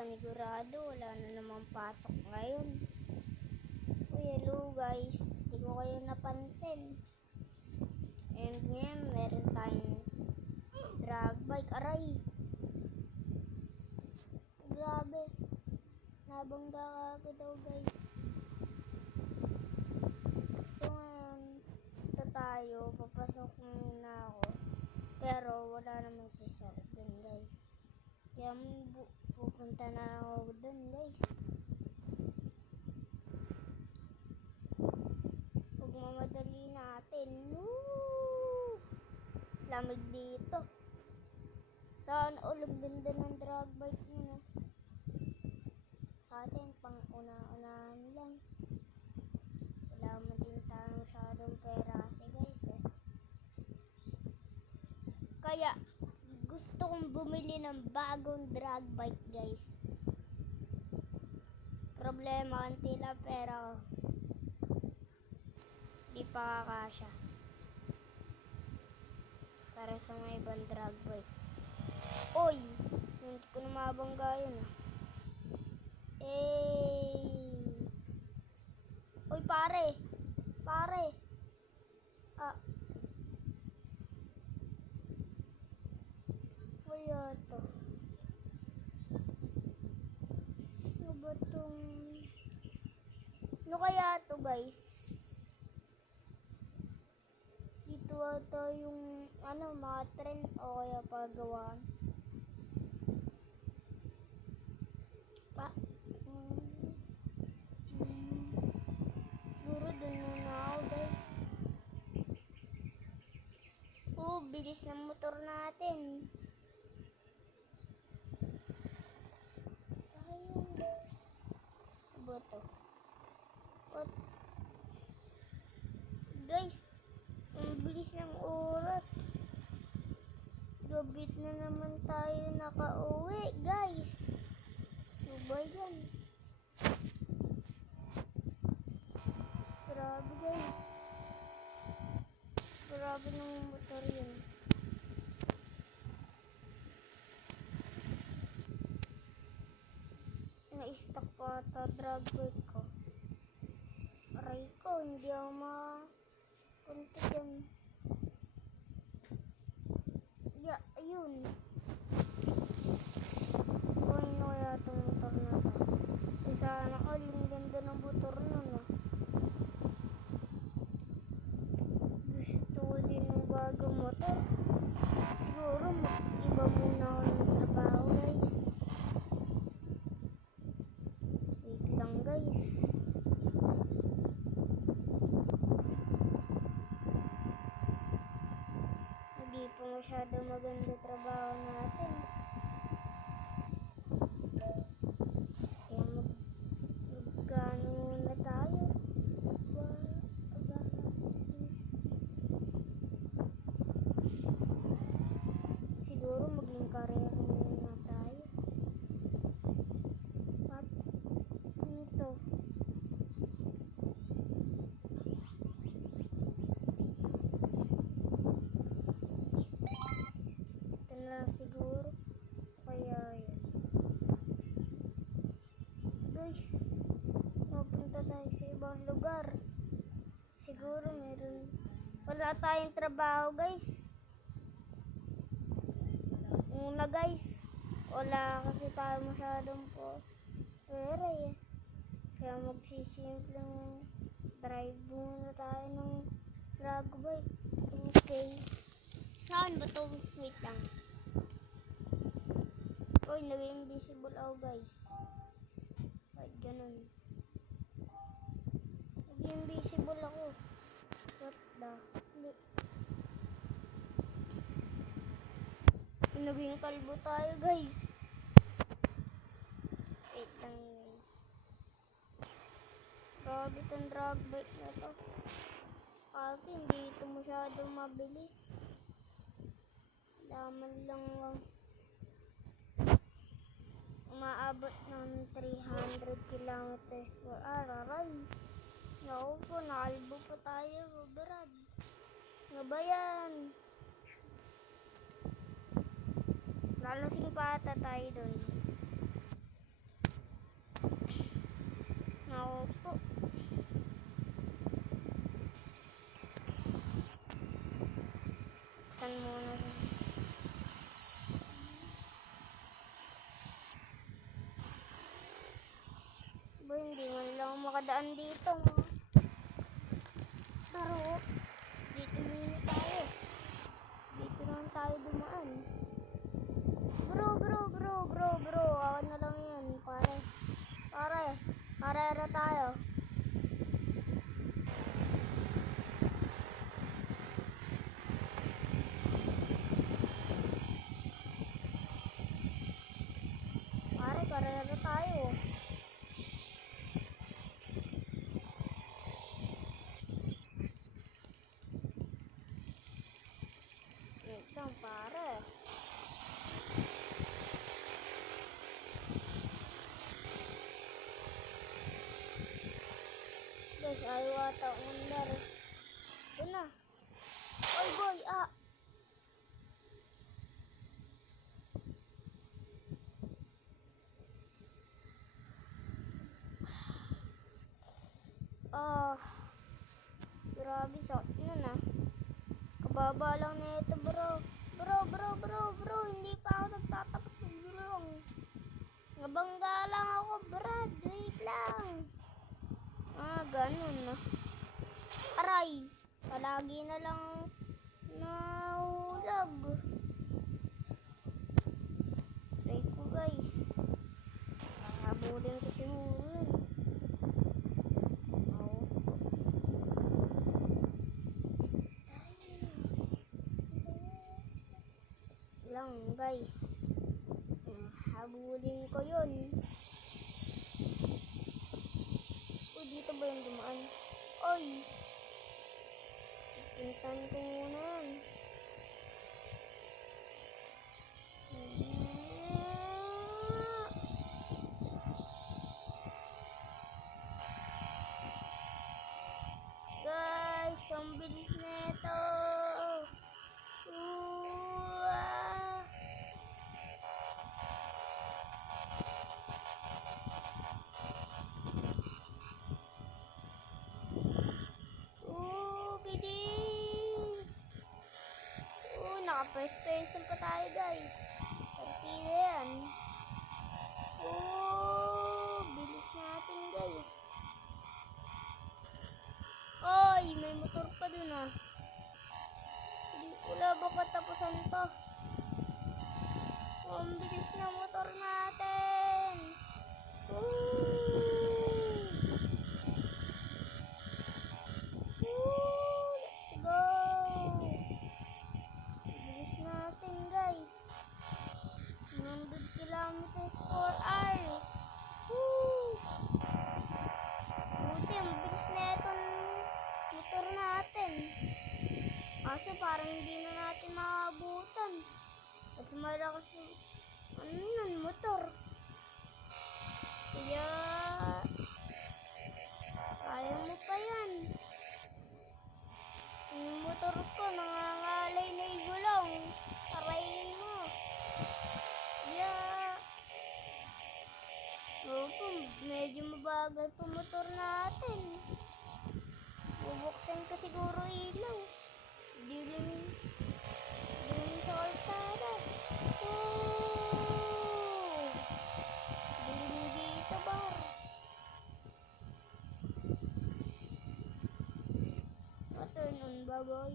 panigurado, wala na namang pasok ngayon. Uy, hello guys, di ko kayo napansin. And ngayon, meron tayong drag bike. Aray! Grabe, nabangga ka daw guys. So ngayon, ito tayo, papasok muna ako. Pero wala naman si Sir dun guys. Kaya pupunta na ako dun guys. Huwag mamadali natin. Woo! Lamig dito. Saan ang ganda ng drag bike nyo, no? Sa atin, pang una-unahan lang. Wala mo din tayo masyadong pera kasi guys eh. Kaya gusto kong bumili ng bagong drag bike guys. Problema, konti lang pera ko. Di pa kakasya para sa mga ibang drag bike. Oy! Hindi ko na mabangga yun ah. Oy pare! Pare! Kaya to. Ano ba tong... Ano kaya to guys? Dito ata yung mga trend o kaya pagawaan. Siguro dun muna ako guys. Bilis ng motor natin. Ano ba to? Guys, ang bilis ng oras. Gabit na naman tayo nakauwi guys. Ano ba yan? Grabe guys. Grabe ng motor yun. Na-stuck pa ata drag bike ko. Aray ko, hindi ako mapunti yan. Yeah, ayun. Kuhin na kaya itong motor na ito. Sana all, yung ganda ng motor nun ah. Gusto ko din ng bagong motor. Siguro mag-iba muna ako ng trabaho guys. Wait lang guys. Hindi pa masyado maganda trabaho natin. Kaya magkano muna tayo. Siguro maging karera muna tayo. At ito. Ito na lang siguro. Kaya yan. Guys, mapunta tayo sa ibang lugar. Siguro meron. Wala tayong trabaho guys. Una guys, wala kasi tayo masyadong po pera eh. Kaya magsisimpleng drive muna tayo ng drag bike. Okay. Saan ba to? Wait lang. Uy, nag-invisible ako guys. Kahit ganun. Nag-invisible ako. What the? Naging kalbo tayo guys. Wait lang guys. Grabe itong drag bike na to. Kasi hindi ito masyado mabilis. Laman lang umaabot ng 300 kilometers per hour. Aray! Naku po, nakalbo pa tayo. Brad. Ano ba yan? Lalasing pa ata tayo doon. Ba, hindi man lang makadaan dito. Taro, dito muna tayo. Dito naman tayo dumaan. Bro. Awan na lang yan, pare. Pare tayo. Pare tayo. Wait lang, pare. Guys, ayaw ata undar. Ito na. Oy boy, ah. Ah, grabe sakit nun ah. Kababa lang na ito bro. Bro. Hindi pa ako nagtatapos sa gulong. Nabangga lang ako, Brad. Wait lang. Ah, ganun na. Aray. Palagi na lang nahulag. Try ko guys. Habulin ko siguro. Oh. Lang guys. Habulin ko yun. Dito ba yung dumaan? Oy! Pintan ko muna yan. Guys, ang bilis neto. Bilis! Naka-first person pa tayo guys. Partida yan. Bilis natin guys. Oy, may motor pa dun ah. Wala ba katapusan to? Ang bilis na motor natin. Let's go. Bilis natin guys. 100 kilometers per hour. Buti, ang bilis na itong motor natin. Kaso parang hindi na natin maabutan. Kasi malakas yung motor. Kaya kaya mo pa yan. Yung motor ko nangangalay na yung gulong. Tarayin mo. Opo, medyo mabagal po motor natin. Bubuksan ko siguro ilaw. Dilim sa kalsada. Dilim dito, bar. Turn on, baboy.